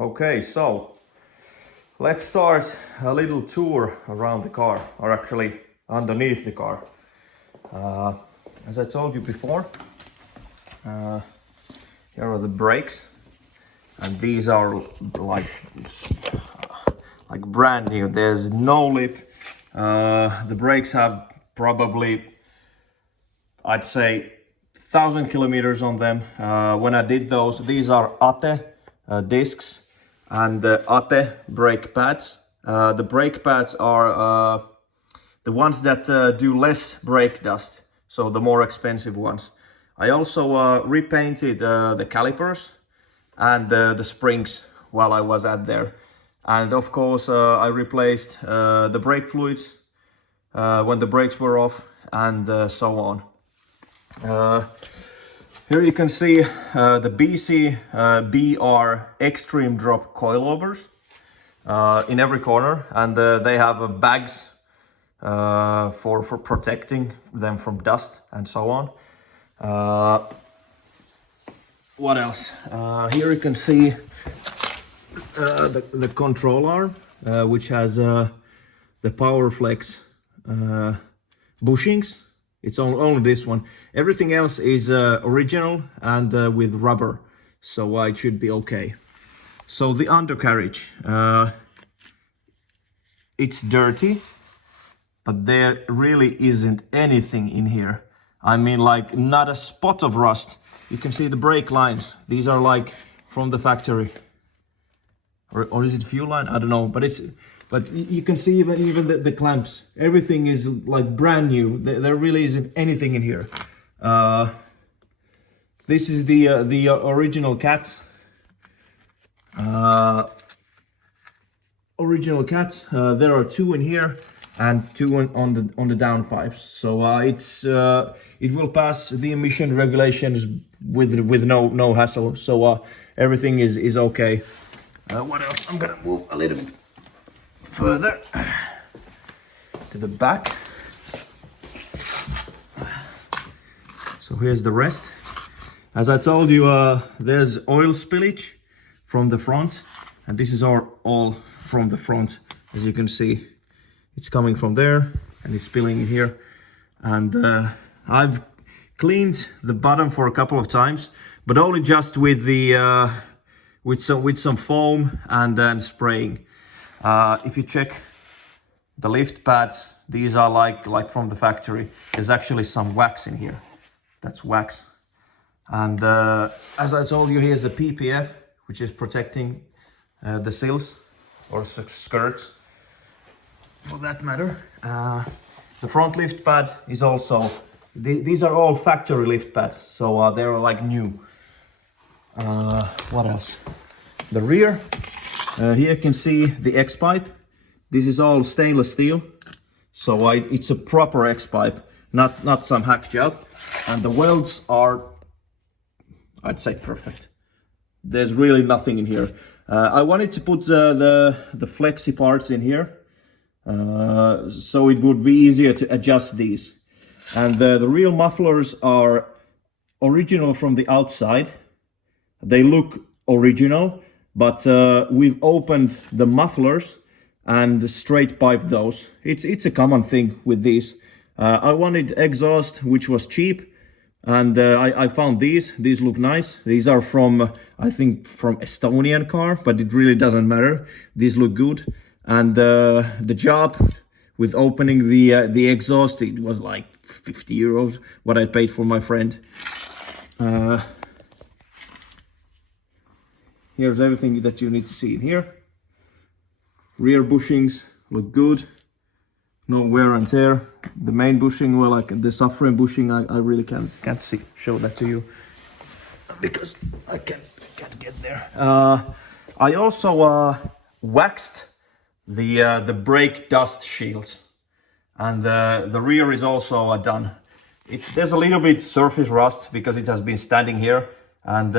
Okay, so let's start a little tour around the car, or actually underneath the car. As I told you before, here are the brakes, and these are like brand new. There's no lip. The brakes have probably, I'd say, 1,000 kilometers on them. When I did those, these are ATE discs and ATE brake pads. The brake pads are the ones that do less brake dust, so the more expensive ones. I also repainted the calipers and the springs while I was at there. And of course I replaced the brake fluids when the brakes were off, and so on. Here you can see the BC BR Extreme Drop coilovers in every corner, and they have bags for protecting them from dust and so on. What else? Here you can see the control arm, which has the PowerFlex bushings. It's only this one. Everything else is original and with rubber, so it should be okay. So the undercarriage, it's dirty, but there really isn't anything in here. I mean, like, not a spot of rust. You can see the brake lines. These are like from the factory, or is it fuel line? I don't know, but you can see even the clamps. Everything is like brand new. There really isn't anything in here. This is the original cats. Original cats. There are two in here and two on the downpipes. So it will pass the emission regulations with no hassle. So everything is okay. What else? I'm gonna move a little bit further to the back. So here's the rest. As I told you, there's oil spillage from the front, and this is all from the front. As you can see, it's coming from there and it's spilling in here. And I've cleaned the bottom for a couple of times, but only just with the with some foam and then spraying. If you check the lift pads, these are like from the factory. There's actually some wax in here. That's wax. And as I told you, here's the PPF, which is protecting the sills or skirts, for that matter. The front lift pad is also, these are all factory lift pads, so they're like new. What else? The rear, here you can see the X-pipe. This is all stainless steel, so it's a proper X-pipe, not some hack job. And the welds are, I'd say, perfect. There's really nothing in here. I wanted to put the flexi parts in here, so it would be easier to adjust these. And the real mufflers are original from the outside. They look original, but we've opened the mufflers and straight piped those. It's a common thing with these. I wanted exhaust, which was cheap, and I found these. These look nice. These are from, I think, from Estonian car, but it really doesn't matter. These look good. And the job with opening the exhaust, it was like 50 euros, what I paid for my friend. Here's everything that you need to see in here. Rear bushings look good. No wear and tear. The main bushing, well, like the subframe bushing, I really can't show that to you because I can't get there. I also waxed the brake dust shields, and the rear is also done. There's a little bit surface rust because it has been standing here, and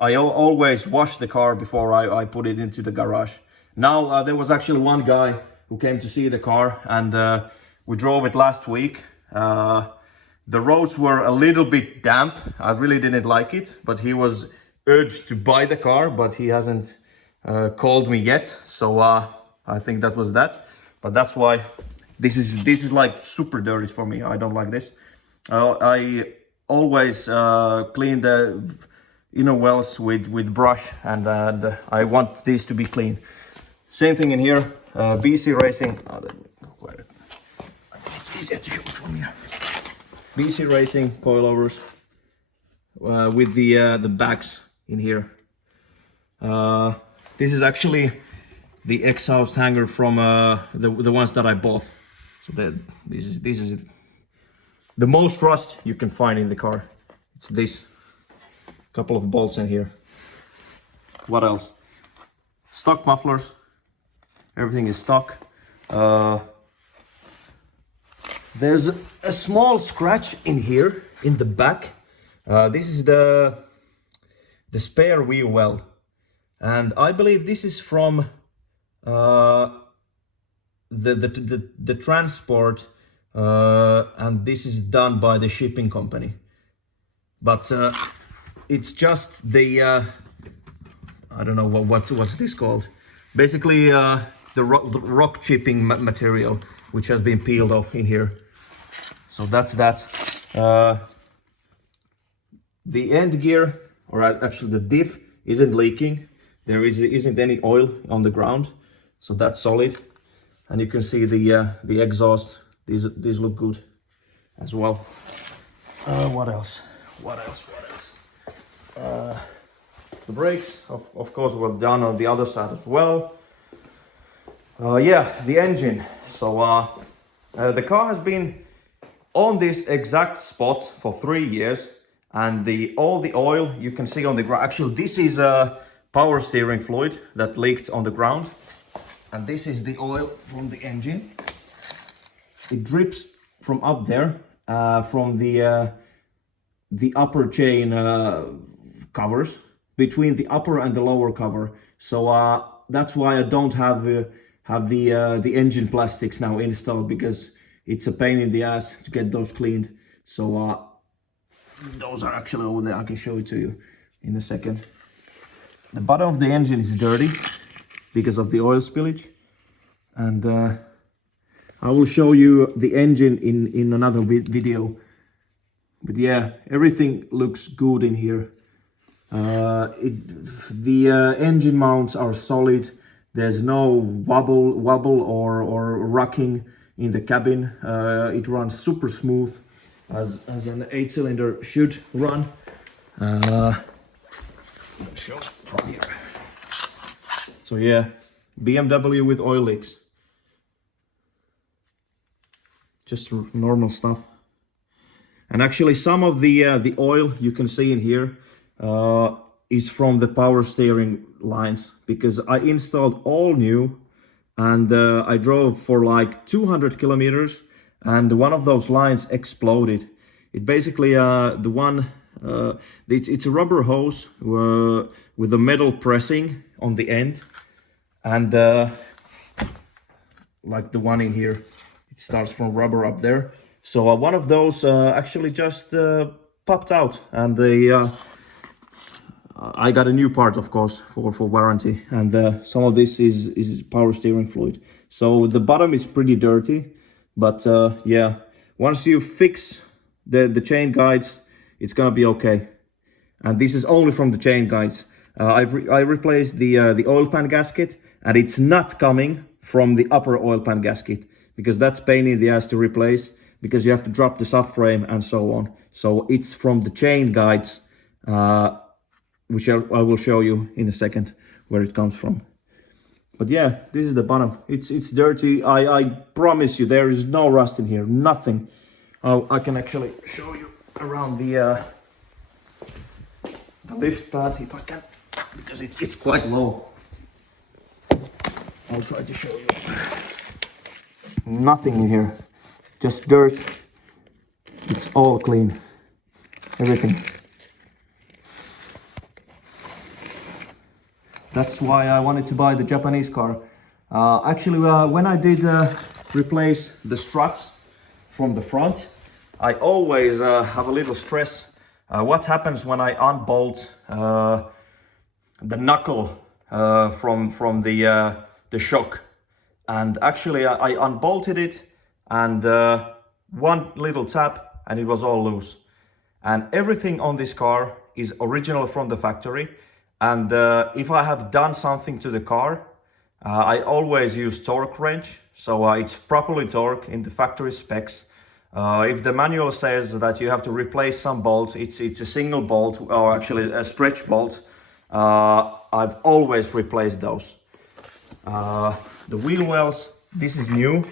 I always wash the car before I put it into the garage. Now there was actually one guy who came to see the car, and we drove it last week. The roads were a little bit damp. I really didn't like it, but he was urged to buy the car, but he hasn't called me yet, so I think that was that. But that's why this is like super dirty for me. I don't like this. I always clean the inner wells with brush, and I want these to be clean. Same thing in here. BC Racing. It's easier to show it from here. BC Racing coilovers with the bags in here. This is actually the exhaust hanger from the ones that I bought. So this is the most rust you can find in the car. It's this. Couple of bolts in here. What else? Stock mufflers. Everything is stock. There's a small scratch in here in the back. This is the spare wheel weld, and I believe this is from the transport, and this is done by the shipping company. But it's just the I don't know what's this called. Basically, the rock chipping material which has been peeled off in here. So that's that. The end gear, or actually the diff, isn't leaking. There isn't any oil on the ground, so that's solid. And you can see the exhaust. These look good as well. What else? The brakes, of course, were done on the other side as well. Yeah, the engine. So the car has been on this exact spot for 3 years, and all the oil you can see on the ground. Actually, this is power steering fluid that leaked on the ground, and this is the oil from the engine. It drips from up there, from the upper chain covers, between the upper and the lower cover. So that's why I don't have the engine plastics now installed, because it's a pain in the ass to get those cleaned. So those are actually over there. I can show it to you in a second. The bottom of the engine is dirty because of the oil spillage, and I will show you the engine in another video. But yeah, everything looks good in here. The engine mounts are solid. There's no wobble or rocking in the cabin. It runs super smooth, as an 8-cylinder should run. Show from here. So yeah, BMW with oil leaks. Just normal stuff. And actually, some of the oil you can see in here is from the power steering lines, because I installed all new, and I drove for like 200 kilometers, and one of those lines exploded. It basically the one it's a rubber hose with a metal pressing on the end, and like the one in here, it starts from rubber up there. So one of those actually just popped out, and I got a new part, of course, for warranty, and some of this is power steering fluid. So the bottom is pretty dirty, but yeah, once you fix the chain guides, it's gonna be okay. And this is only from the chain guides. I replaced the oil pan gasket, and it's not coming from the upper oil pan gasket, because that's pain in the ass to replace, because you have to drop the subframe and so on. So it's from the chain guides, which I will show you in a second where it comes from. But yeah, this is the bottom. It's dirty. I promise you, there is no rust in here, nothing. I can actually show you around the lift pad if I can, because it's quite low. I'll try to show you. Nothing in here, just dirt. It's all clean, everything. That's why I wanted to buy the Japanese car. Actually, when I did replace the struts from the front, I always have a little stress. What happens when I unbolt the knuckle from the shock. And actually I unbolted it, and one little tap and it was all loose. And everything on this car is original from the factory. And if I have done something to the car, I always use torque wrench, so it's properly torqued in the factory specs. If the manual says that you have to replace some bolt, it's a single bolt, or actually a stretch bolt. I've always replaced those. The wheel wells, this is new.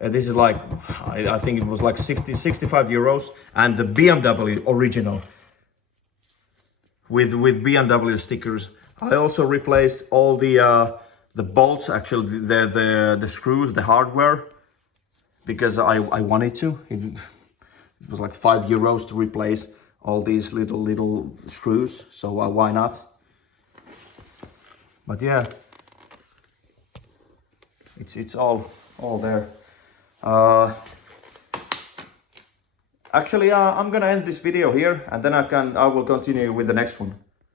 This is like, I think it was like 65 euros, and the BMW original with BMW stickers. I also replaced all the bolts, actually the screws, the hardware, because I wanted to. It was like 5 euros to replace all these little screws, so why not? But yeah, it's all there. Actually, I'm gonna end this video here, and then I will continue with the next one.